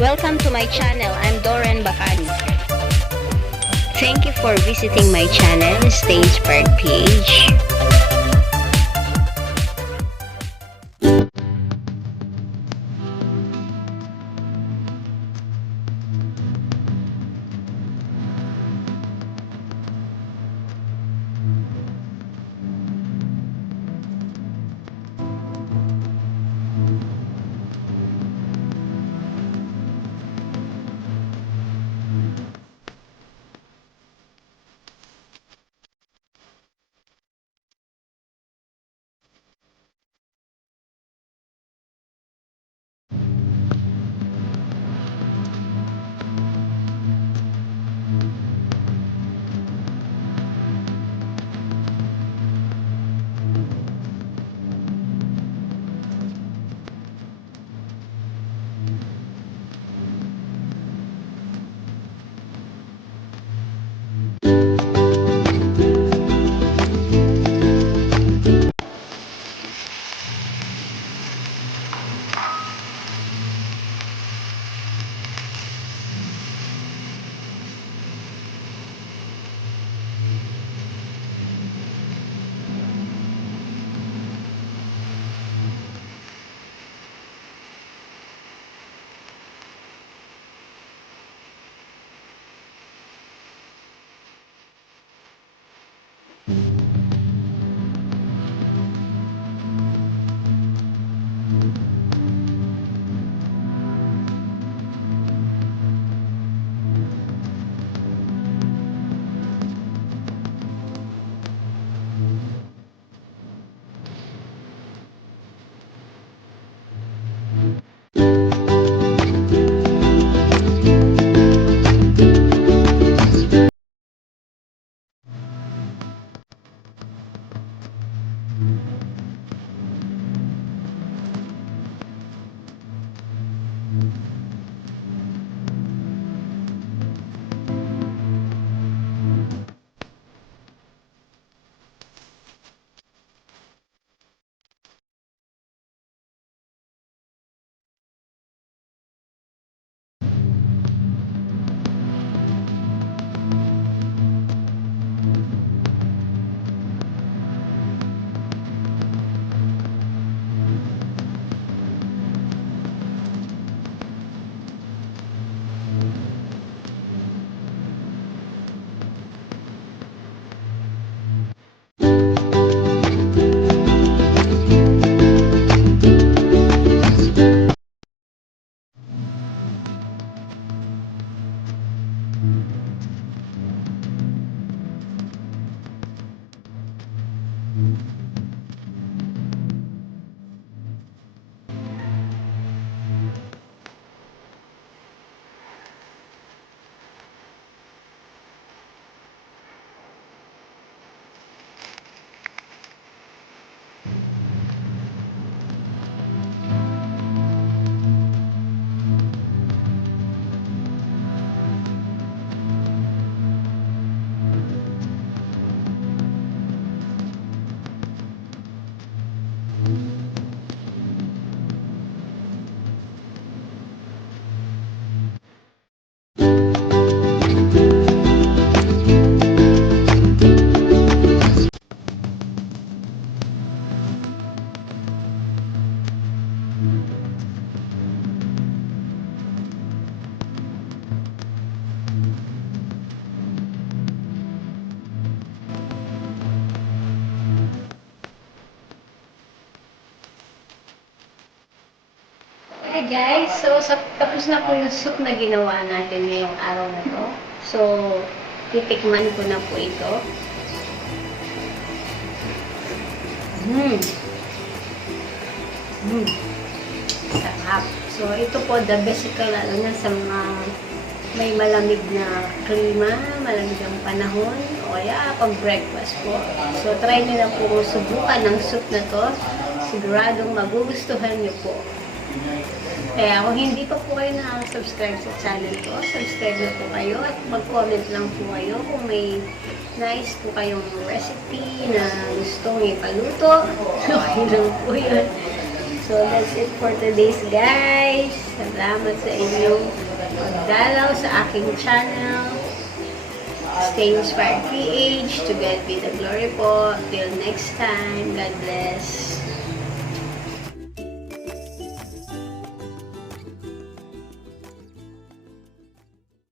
Welcome to my channel. I'm Doren Bacani. Thank you for visiting my channel, Stay Inspired PH. Hi guys! So, tapos na po yung soup na ginawa natin ngayong araw na to. So, titikman ko na po ito. Sarap. So, ito po, the best ito lalo na sa mga may malamig na klima, malamig ang panahon, o kaya pag breakfast po. So, try nyo na po subukan ng soup na to. Siguradong magugustuhan nyo po. Kaya kung hindi pa po kayo nakasubscribe sa channel ko, subscribe na po kayo at mag-comment lang po kayo kung may nice po kayong recipe na gustong ipaluto. Okay lang po yun. So, that's it for today's guys. Salamat sa inyong pagdalaw sa aking channel. Stay inspired PH. To God be the glory po. Till next time. God bless.